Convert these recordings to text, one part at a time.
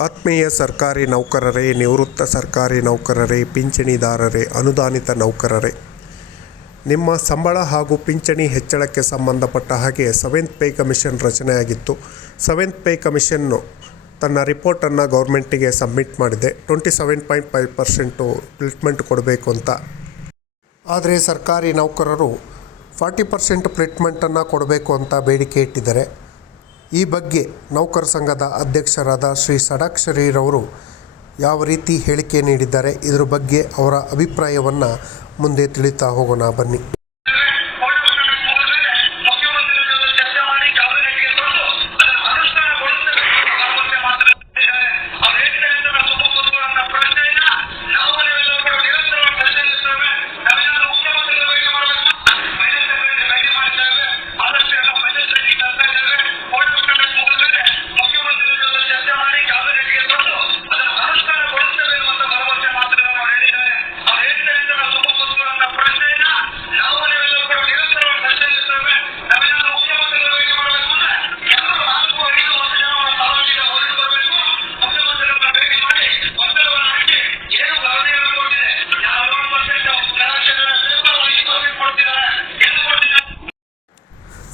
ಆತ್ಮೀಯ ಸರ್ಕಾರಿ ನೌಕರರೇ, ನಿವೃತ್ತ ಸರ್ಕಾರಿ ನೌಕರರೇ, ಪಿಂಚಣಿದಾರರೇ, ಅನುದಾನಿತ ನೌಕರರೇ, ನಿಮ್ಮ ಸಂಬಳ ಹಾಗೂ ಪಿಂಚಣಿ ಹೆಚ್ಚಳಕ್ಕೆ ಸಂಬಂಧಪಟ್ಟ ಹಾಗೆ ಸೆವೆಂತ್ ಪೇ ಕಮಿಷನ್ ರಚನೆಯಾಗಿತ್ತು. ಸೆವೆಂತ್ ಪೇ ಕಮಿಷನ್ನು ತನ್ನ ರಿಪೋರ್ಟನ್ನು ಗೌರ್ಮೆಂಟಿಗೆ ಸಬ್ಮಿಟ್ ಮಾಡಿದೆ. 27.5% ಪ್ಲೇಟ್ಮೆಂಟ್ ಕೊಡಬೇಕು ಅಂತ. ಆದರೆ ಸರ್ಕಾರಿ ನೌಕರರು 40% ಪ್ಲೇಟ್ಮೆಂಟನ್ನು ಕೊಡಬೇಕು ಅಂತ ಬೇಡಿಕೆ ಇಟ್ಟಿದ್ದಾರೆ. ಈ ಬಗ್ಗೆ ನೌಕರ ಸಂಘದ ಅಧ್ಯಕ್ಷರಾದ ಶ್ರೀ ಷಡಾಕ್ಷರಿರವರು ಯಾವ ರೀತಿ ಹೇಳಿಕೆ ನೀಡಿದ್ದಾರೆ, ಇದರ ಬಗ್ಗೆ ಅವರ ಅಭಿಪ್ರಾಯವನ್ನು ಮುಂದೆ ತಿಳಿತಾ ಹೋಗೋಣ ಬನ್ನಿ.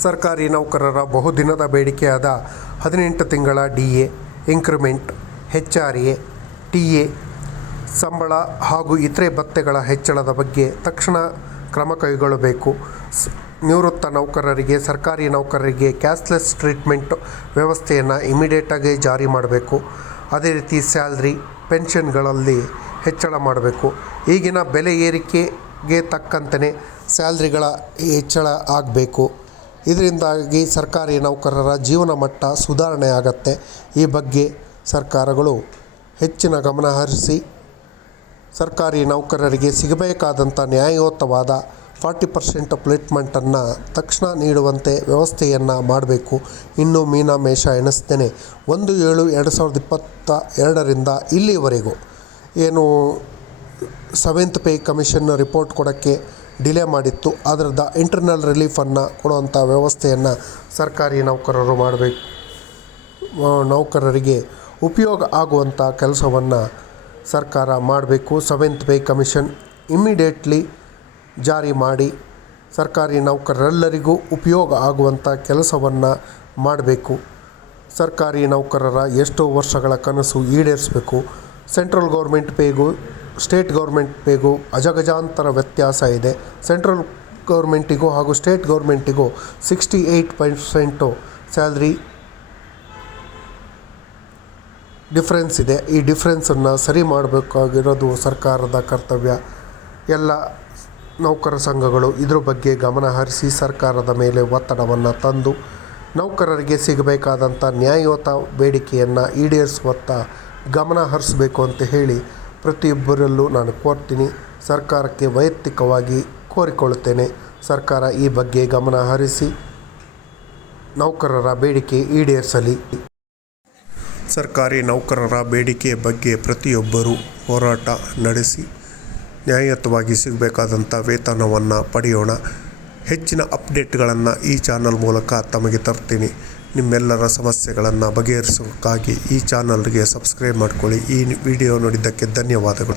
ಸರ್ಕಾರಿ ನೌಕರರ ಬಹುದಿನದ ಬೇಡಿಕೆಯಾದ 18 ತಿಂಗಳ DA, ಇಂಕ್ರಿಮೆಂಟ್, HRA, TA, ಸಂಬಳ ಹಾಗೂ ಇತರೆ ಭತ್ಯೆಗಳ ಹೆಚ್ಚಳದ ಬಗ್ಗೆ ತಕ್ಷಣ ಕ್ರಮ ಕೈಗೊಳ್ಳಬೇಕು. ನಿವೃತ್ತ ನೌಕರರಿಗೆ, ಸರ್ಕಾರಿ ನೌಕರರಿಗೆ ಕ್ಯಾಶ್ಲೆಸ್ ಟ್ರೀಟ್ಮೆಂಟ್ ವ್ಯವಸ್ಥೆಯನ್ನು ಇಮಿಡಿಯೇಟಾಗಿ ಜಾರಿ ಮಾಡಬೇಕು. ಅದೇ ರೀತಿ ಸ್ಯಾಲ್ರಿ, ಪೆನ್ಷನ್ಗಳಲ್ಲಿ ಹೆಚ್ಚಳ ಮಾಡಬೇಕು. ಈಗಿನ ಬೆಲೆ ಏರಿಕೆಗೆ ತಕ್ಕಂತೆ ಸ್ಯಾಲ್ರಿಗಳ ಹೆಚ್ಚಳ ಆಗಬೇಕು. ಇದರಿಂದಾಗಿ ಸರ್ಕಾರಿ ನೌಕರರ ಜೀವನ ಮಟ್ಟ ಸುಧಾರಣೆ ಆಗತ್ತೆ. ಈ ಬಗ್ಗೆ ಸರ್ಕಾರಗಳು ಹೆಚ್ಚಿನ ಗಮನ ಹರಿಸಿ ಸರ್ಕಾರಿ ನೌಕರರಿಗೆ ಸಿಗಬೇಕಾದಂಥ ನ್ಯಾಯಯುತವಾದ 40% ಪ್ಲೇಟ್ಮೆಂಟನ್ನು ತಕ್ಷಣ ನೀಡುವಂತೆ ವ್ಯವಸ್ಥೆಯನ್ನು ಮಾಡಬೇಕು. ಇನ್ನು ಮೀನಮೇಷ ಎಣಿಸ್ತೇನೆ 1/7/2022 ಇಲ್ಲಿವರೆಗೂ ಏನು ಸೆವೆಂತ್ ಪೇ ಕಮಿಷನ್ ರಿಪೋರ್ಟ್ ಕೊಡೋಕ್ಕೆ ಡಿಲೇ ಮಾಡಿತ್ತು, ಅದರದ ಇಂಟರ್ನಲ್ ರಿಲೀಫನ್ನು ಕೊಡುವಂಥ ವ್ಯವಸ್ಥೆಯನ್ನು ಸರ್ಕಾರಿ ನೌಕರರು ಮಾಡಬೇಕು. ನೌಕರರಿಗೆ ಉಪಯೋಗ ಆಗುವಂಥ ಕೆಲಸವನ್ನು ಸರ್ಕಾರ ಮಾಡಬೇಕು. ಸೆವೆಂತ್ ಪೇ ಕಮಿಷನ್ ಇಮ್ಮಿಡಿಯೇಟ್ಲಿ ಜಾರಿ ಮಾಡಿ ಸರ್ಕಾರಿ ನೌಕರರೆಲ್ಲರಿಗೂ ಉಪಯೋಗ ಆಗುವಂಥ ಕೆಲಸವನ್ನು ಮಾಡಬೇಕು. ಸರ್ಕಾರಿ ನೌಕರರ ಎಷ್ಟೋ ವರ್ಷಗಳ ಕನಸು ಈಡೇರಿಸಬೇಕು. ಸೆಂಟ್ರಲ್ ಗೌರ್ಮೆಂಟ್ ಪೇಗೂ ಸ್ಟೇಟ್ ಗೌರ್ಮೆಂಟ್ ಪೇಗೂ ಅಜಗಜಾಂತರ ವ್ಯತ್ಯಾಸ ಇದೆ. ಸೆಂಟ್ರಲ್ ಗೌರ್ಮೆಂಟಿಗೂ ಹಾಗೂ ಸ್ಟೇಟ್ ಗೌರ್ಮೆಂಟಿಗೂ 68% ಸ್ಯಾಲ್ರಿ ಡಿಫ್ರೆನ್ಸ್ ಇದೆ. ಈ ಡಿಫ್ರೆನ್ಸನ್ನು ಸರಿ ಮಾಡಬೇಕಾಗಿರೋದು ಸರ್ಕಾರದ ಕರ್ತವ್ಯ. ಎಲ್ಲ ನೌಕರ ಸಂಘಗಳು ಇದ್ರ ಬಗ್ಗೆ ಗಮನ ಹರಿಸಿ ಸರ್ಕಾರದ ಮೇಲೆ ಒತ್ತಡವನ್ನು ತಂದು ನೌಕರರಿಗೆ ಸಿಗಬೇಕಾದಂಥ ನ್ಯಾಯಯುತ ಬೇಡಿಕೆಯನ್ನು ಈಡೇರಿಸುವತ್ತ ಗಮನ ಹರಿಸಬೇಕು ಅಂತ ಹೇಳಿ ಪ್ರತಿಯೊಬ್ಬರಲ್ಲೂ ನಾನು ಕೋರ್ತೀನಿ. ಸರ್ಕಾರಕ್ಕೆ ವೈಯಕ್ತಿಕವಾಗಿ ಕೋರಿಕೊಳ್ಳುತ್ತೇನೆ. ಸರ್ಕಾರ ಈ ಬಗ್ಗೆ ಗಮನ ಹರಿಸಿ ನೌಕರರ ಬೇಡಿಕೆ ಈಡೇರಿಸಲಿ. ಸರ್ಕಾರಿ ನೌಕರರ ಬೇಡಿಕೆಯ ಬಗ್ಗೆ ಪ್ರತಿಯೊಬ್ಬರೂ ಹೋರಾಟ ನಡೆಸಿ ನ್ಯಾಯಯುತವಾಗಿ ಸಿಗಬೇಕಾದಂಥ ವೇತನವನ್ನು ಪಡೆಯೋಣ. ಹೆಚ್ಚಿನ ಅಪ್ಡೇಟ್ಗಳನ್ನು ಈ ಚಾನಲ್ ಮೂಲಕ ತಮಗೆ ತರ್ತೀನಿ. ನಿಮ್ಮೆಲ್ಲರ ಸಮಸ್ಯೆಗಳನ್ನು ಬಗೆಹರಿಸೋಕ್ಕಾಗಿ ಈ ಚಾನಲ್ಗೆ ಸಬ್ಸ್ಕ್ರೈಬ್ ಮಾಡಿಕೊಳ್ಳಿ. ಈ ವಿಡಿಯೋ ನೋಡಿದ್ದಕ್ಕೆ ಧನ್ಯವಾದಗಳು.